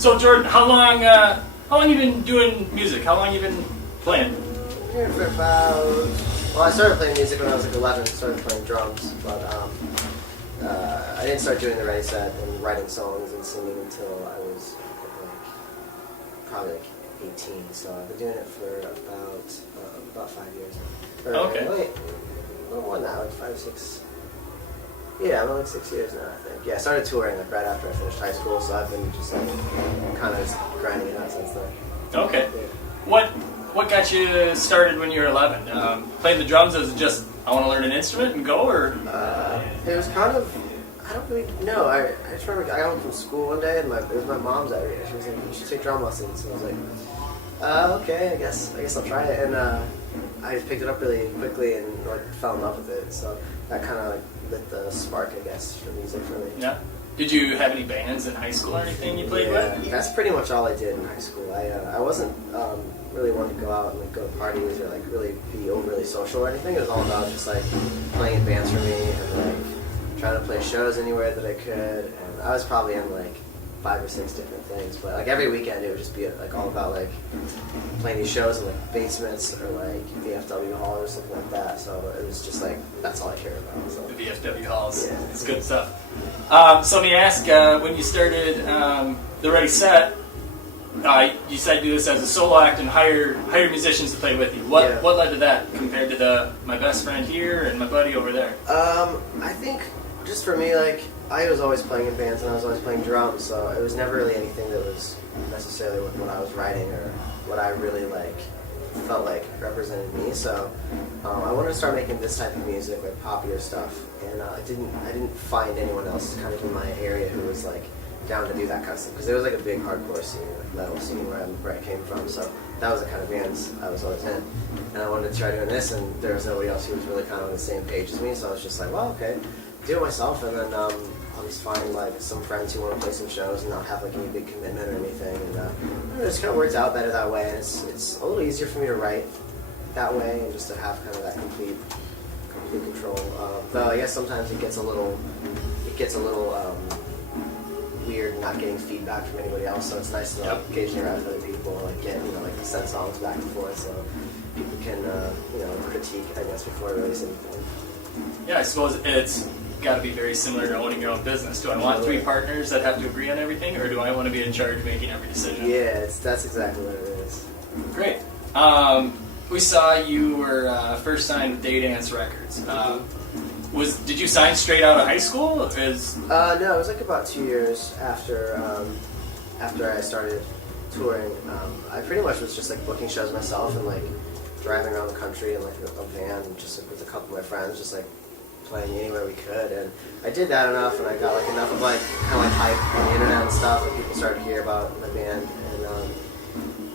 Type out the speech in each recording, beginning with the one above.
So Jordan, how long you been doing music? How long you been playing? Here for about. Well, I started playing music when I was like 11. Started playing drums, but I didn't start doing the ready set and writing songs and singing until I was probably 18. So I've been doing it for about 5 years now. Okay. Wait, a little more than that, like 5 or 6. Yeah, I'm like 6 years now, I think. Yeah, I started touring like right after I finished high school, so I've been just like kind of just grinding it out since then. Okay. Yeah. What got you started when you were 11? Playing the drums, was it just I want to learn an instrument and go, or? It was kind of. I don't really know. I just remember I got home from school one day and it was my mom's idea. She was like, "You should take drum lessons." And I was like, "Okay, I guess I'll try it." And I just picked it up really quickly and like fell in love with it. So that kind of like lit the spark, I guess, for music for me. Yeah. Did you have any bands in high school or anything you played with? That's pretty much all I did in high school. I wasn't really one to go out and like go to parties or like really be overly social or anything. It was all about just like playing in bands for me and like trying to play shows anywhere that I could. And I was probably in like 5 or 6 different things, but like every weekend it would just be like all about like playing these shows in like basements or like VFW hall or something like that. So it was just like that's all I cared about. So. The VFW halls. Yeah. It's good stuff. So let me ask, when you started the Ready Set, you decided to do this as a solo act and hire musicians to play with you. What led to that compared to my best friend here and my buddy over there? I think just for me, like I was always playing in bands and I was always playing drums, so it was never really anything that was necessarily what I was writing or what I really like felt like represented me. So I wanted to start making this type of music, like poppier stuff, and I didn't find anyone else kind of in my area who was like down to do that kind of stuff, because there was like a big hardcore scene, like metal scene where I came from, so that was the kind of bands I was always in, and I wanted to try doing this, and there was nobody else who was really kind of on the same page as me, so I was just like, well, okay, do it myself, and then I'll just find like some friends who want to play some shows and not have like any big commitment or anything, and it just kind of works out better that way, and it's a little easier for me to write that way and just to have kind of that complete control. Though I guess sometimes it gets a little weird not getting feedback from anybody else, so it's nice to like, occasionally write with other people, like get like send songs back and forth, so people can critique, I guess, before I release anything. Yeah, I suppose it's got to be very similar to owning your own business. Do I want 3 partners that have to agree on everything, or do I want to be in charge of making every decision? Yeah, that's exactly what it is. Great. We saw you were first signed with Daydance Records. Did you sign straight out of high school? No, it was like about 2 years after I started touring. I pretty much was just like booking shows myself and like driving around the country in like a van, just like, with a couple of my friends, just like playing anywhere we could. And I did that enough, and I got like enough of like kind of like hype on the internet and stuff, and people started to hear about my band. And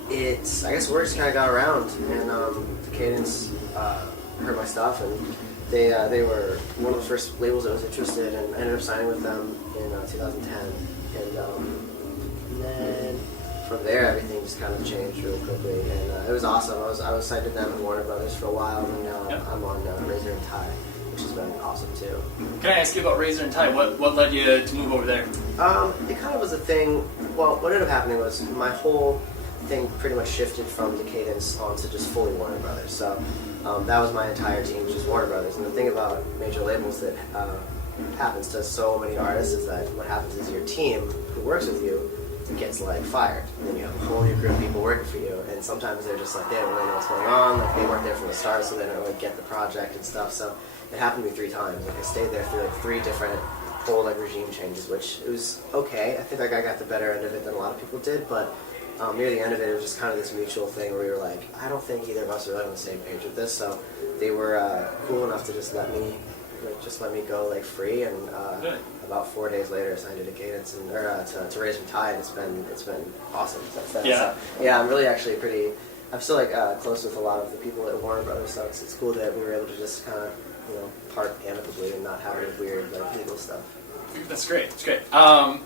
I guess word just kind of got around, and Cadence heard my stuff, and they were one of the first labels that was interested, and I ended up signing with them in 2010, and then from there everything just kind of changed really quickly, and it was awesome. I was signed to them and Warner Brothers for a while, and now I'm on Razor and Tie, which has been awesome too. Can I ask you about Razor and Tie? What led you to move over there? It kind of was a thing. Well, what ended up happening was my whole thing pretty much shifted from Decadence onto just fully Warner Brothers. So that was my entire team, just Warner Brothers. And the thing about major labels that happens to so many artists is that what happens is your team who works with you gets like fired, and then you have a whole new group of people working for you, and sometimes they're just like they don't really know what's going on, like they weren't there from the start, so they don't really get the project and stuff. So it happened to me 3 times. Like I stayed there through like 3 different whole like regime changes, which it was okay. I think like I got the better end of it than a lot of people did, but near the end of it, it was just kind of this mutual thing where we were like, I don't think either of us are really on the same page with this. So they were cool enough to just let me go like free, and about 4 days later, I signed to Decadence and to Razor and Tie, and it's been awesome since then. Yeah. So, yeah, I'm really actually I'm still like close with a lot of the people at Warner Brothers, so it's cool that we were able to just kind of part amicably and not have any weird like legal stuff. That's great. That's great.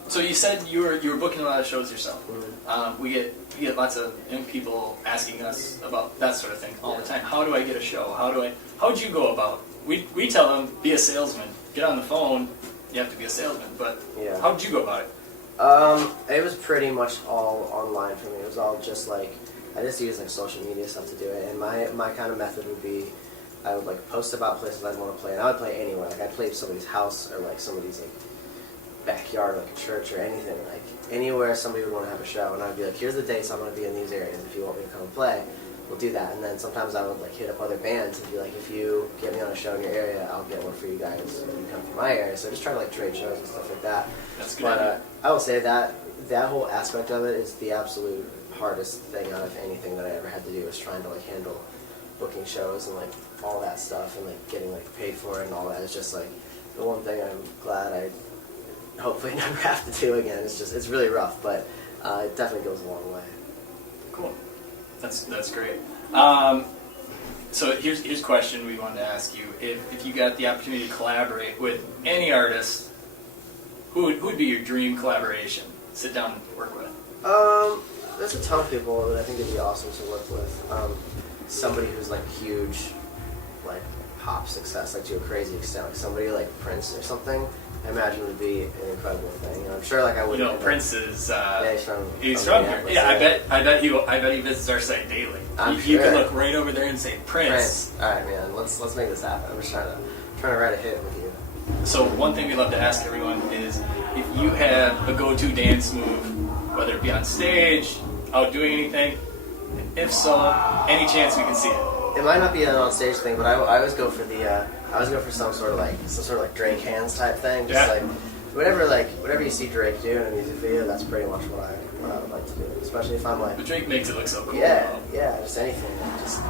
So you said you were booking a lot of shows yourself. Mm-hmm. We get lots of young people asking us about that sort of thing all the time. How do I get a show? How would you go about? We tell them, be a salesman. Get on the phone. You have to be a salesman. But how did you go about it? It was pretty much all online for me. It was all just like, I just used like social media stuff to do it, and my kind of method would be, I would like post about places I'd want to play, and I would play anywhere. Like I'd play at somebody's house or like somebody's like backyard, like a church or anything, like anywhere somebody would want to have a show, and I'd be like, here's the dates I'm going to be in these areas. If you want me to come and play, we'll do that. And then sometimes I would like hit up other bands and be like, if you get me on a show in your area, I'll get one for you guys when you come to my area. So just try to like trade shows and stuff like that. That's good. But I will say that that whole aspect of it is the absolute hardest thing out of anything that I ever had to do, is trying to like handle booking shows and like all that stuff and like getting like paid for it and all that. It's just like the one thing I'm glad I hopefully never have to do again. It's really rough, but it definitely goes a long way. Cool. That's great. So here's a question we wanted to ask you. If you got the opportunity to collaborate with any artist, who would be your dream collaboration? Sit down and work with. There's a ton of people that I think would be awesome to work with. Somebody who's like huge, like pop success, like to a crazy extent, like somebody like Prince or something. I imagine would be an incredible thing. I'm sure, like I would. You know, Prince is. Yeah, he's from here. Yeah, I bet he visits our site daily. You can look right over there and say Prince. All right, man. Let's make this happen. I'm just trying to write a hit with you. So one thing we love to ask everyone is, if you have a go-to dance move, whether it be on stage, out doing anything, if so, any chance we can see it. It might not be an on stage thing, but I always go for some sort of like Drake hands type thing. Just like whatever you see Drake do in a music video, that's pretty much what I would like to do. Especially if I'm like, But Drake makes it look so cool. yeah, just anything, just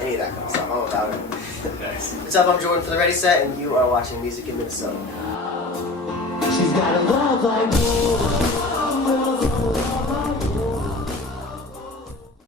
any of that kind of stuff. I'm about it. Nice. What's up? I'm Jordan for the Ready Set, and you are watching Music in Minnesota. She's got a love like